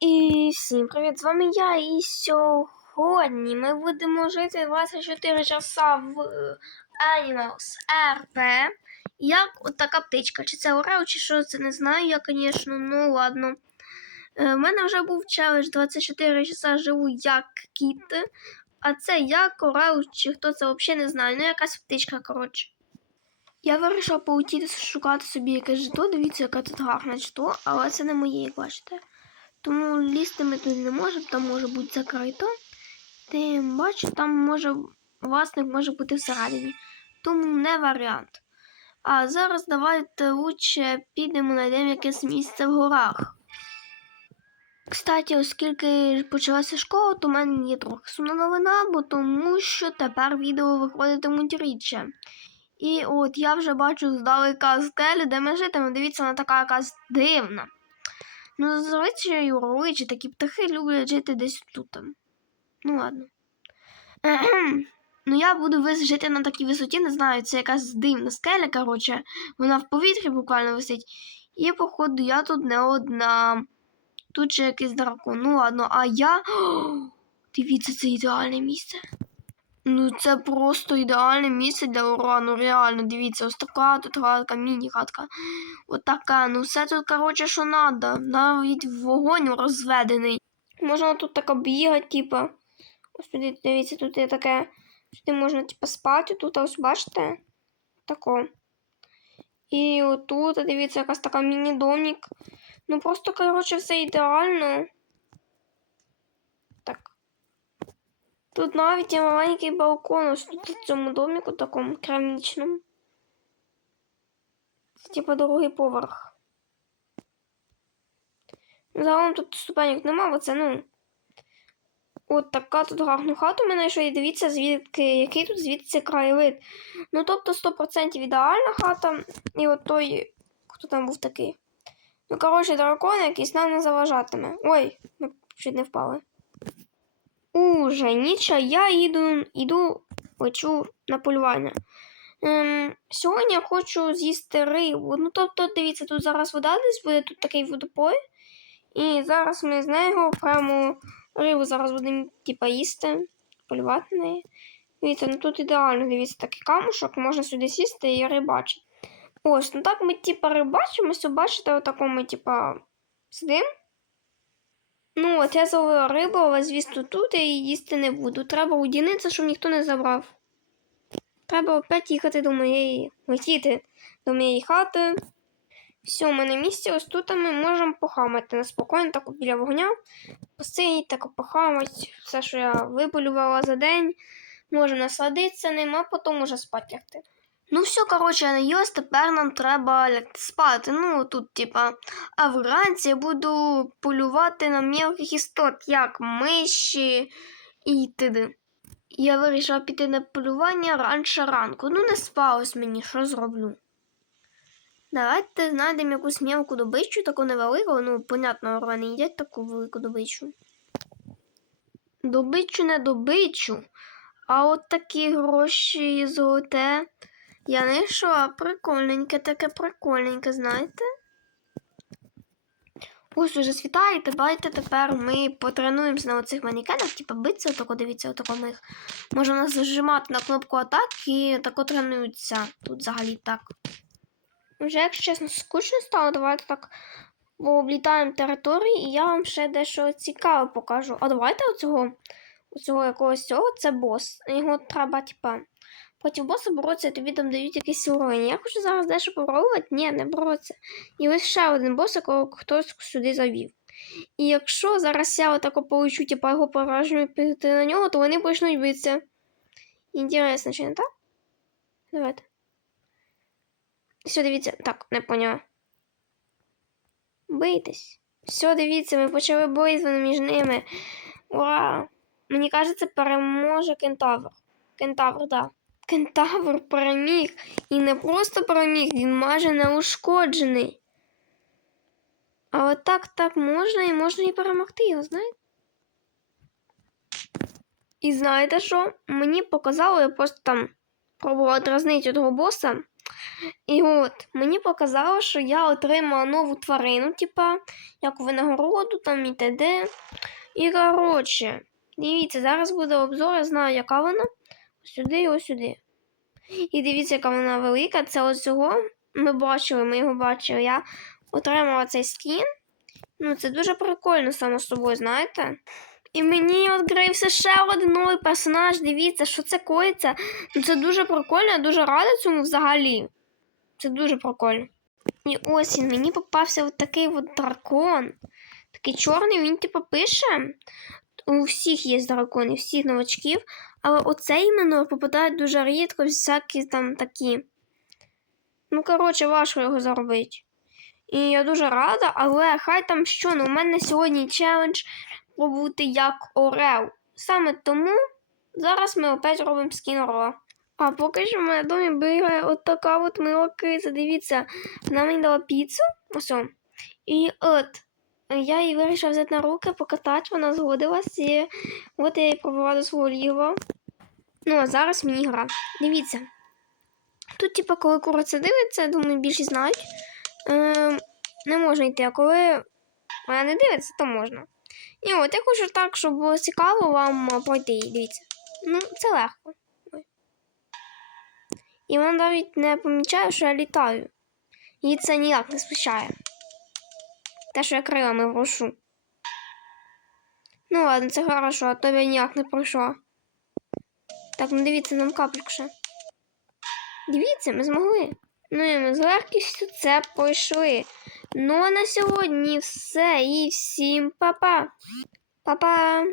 І всім привіт! З вами я. І сьогодні ми будемо жити 24 часа в е, Animals RP. Як от така птичка. Чи це Орео, чи що, це не знаю я, звісно, ну ладно. Е, У мене вже був челендж 24 часа живу як кіт. А це як Орео, чи хто це взагалі не знаю. Ну, якась птичка, коротше. Я вирішила полетіти шукати собі якесь житло. Дивіться, яке тут гарне житло, але це не моє, як бачите. Тому лізти ми тут не можемо, там може бути закрито. Тим бачите, там може власник може бути всередині. Тому не варіант. А зараз давайте лучше підемо знайдемо якесь місце в горах. Кстати, оскільки почалася школа, то в мене є трохи сумна новина, бо тому що тепер відео виходитимуть рідше. І от я вже бачу здалека скелю, де ми житимемо. Дивіться, вона така якась дивна. Ну, зазвичай урличі такі птахи люблять жити десь тут. Ну ладно. Ну, я буду жити на такій висоті, не знаю, це якась дивна скеля, коротше, вона в повітрі буквально висить. І, походу, я тут не одна. Тут ще якийсь дракон. Ну ладно, а я. Дивіться, це ідеальне місце. Ну, це просто ідеальне місце для урану, реально, дивіться, ось така тут хатка, міні-хатка. От така, ну все тут, коротше, що надо. Навіть вогонь розведений. Можна тут так бігати, типа. Ось дивіться, тут є таке. Сюди можна, типа, спати, тут ось бачите? Тако. І отут, дивіться, якась така міні-домік. Ну просто, коротше, все ідеально. Так. Тут навіть є маленький балкон, в цьому доміку такому керамічному. Це типа другий поверх. Загалом тут ступенек нема, бо це, ну. От така тут гарна хата у мене ще і дивіться, звідки, який тут звідси краєвид. Ну, тобто 100% ідеальна хата. І от той, хто там був такий. Ну, коротше, дракон якийсь нам не заважатиме. Ой, ми чуть не впали. Уже ніч, а я їду, йду, лечу на полювання. Ем, сьогодні я хочу з'їсти рибу. Ну, тобто, дивіться, тут зараз вода десь буде, тут такий водопой. І зараз ми з нею прямо рибу зараз будемо типа, їсти, полювати на неї. Дивіться, ну тут ідеально, дивіться, такий камушок, можна сюди сісти і рибачити. Ось, ну так ми типа рибачимо, ось бачите, отако ми, типа, сидимо. Ну, от я зловила рибу, але звісно тут я її їсти не буду. Треба удінитися, щоб ніхто не забрав. Треба опять їхати до моєї, летіти до моєї хати. Все, у мене місце, ось тут ми можемо похамати неспокійно, так от біля вогня. Посидіти, так похамати. Все, що я виполювала за день. Можу насладитися ним, а потім уже спати лягти. Ну, все, коротше, я наїлась, тепер нам треба спати. Ну, тут, типа, а вранці я буду полювати на мілких істот, як миші і т.д. Я вирішила піти на полювання раніше ранку. Ну, не спалось мені, що зроблю. Давайте знайдемо якусь мілку добичу, таку невелику, ну, понятно, орлани їдять таку велику добичу. Добичу не добичу, а от такі гроші золоте. Я знайшла прикольненьке, таке прикольненьке, знаєте? Ось уже світає, давайте тепер ми потренуємося на оцих манекенах, типу битися, отако дивіться, отако ми їх. Можемо зажимати на кнопку атак і тако тренуються тут взагалі так. Вже, якщо чесно, скучно стало, давайте так облітаємо території, і я вам ще дещо цікаве покажу. А давайте оцього, оцього якогось цього, це бос. Його треба, типа, проти боса боротися, і тобі там дають якісь уровень. Я хочу зараз дещо попробувати, ні, не боротися. І ось ще один бос, якого хтось сюди завів. І якщо зараз я отако получу, типа, його пораження піти на нього, то вони почнуть битися. Інтересно, чи не так? Давайте. Все, дивіться. Так, не поняла. Бийтесь. Все, дивіться, ми почали битву між ними. Ура! Мені кажеться, переможе кентавр. Кентавр, да. Кентавр переміг. І не просто переміг, він майже неушкоджений. А от так так можна і можна і перемогти його, знаєте? І знаєте що? Мені показало, я просто там пробувала дразнити того боса. І от мені показало, що я отримала нову тварину, типа, як винагороду там і т.д. І коротше, дивіться, зараз буде обзор, я знаю, яка вона. Сюди і ось сюди. І дивіться, яка вона велика. Це ось. Ми бачили, ми його бачили. Я отримала цей скін. Ну, це дуже прикольно само собою, знаєте? І мені відкрився ще один новий персонаж. Дивіться, що це коїться. Ну, це дуже прикольно, я дуже рада цьому взагалі. Це дуже прикольно. І ось він, мені попався от такий от дракон. Такий чорний, він типу пише. У всіх є дракони, всіх новачків. Але оцей іменно попадає дуже рідко, всякі там такі. Ну, коротше, важко його заробити. І я дуже рада, але хай там що, ну, у мене сьогодні челендж побути як Орел. Саме тому зараз ми опять робимо скін Орла. А поки що в мене домі бігає от така от мила киця. Дивіться, вона мені дала піцу. Ось. І от. Я її вирішила взяти на руки, покатати, вона згодилась. І от я її провела до свого лігова. Ну, а зараз міні-гра. Дивіться. Тут, типу, коли куриця дивиться, думаю, більшість знають. Е, не можна йти, а коли вона не дивиться, то можна. І от я хочу так, щоб було цікаво вам пройти її. Дивіться. Ну, це легко. І вона навіть не помічає, що я літаю. Її це ніяк не смущає. Те, що я крилами врушу. Ну ладно, це хорошо, а то я ніяк не пройшла. Так, ну дивіться, нам капельку ще. Дивіться, ми змогли. Ну і ми з легкістю це пройшли. Ну а на сьогодні все і всім па-па. Па-па.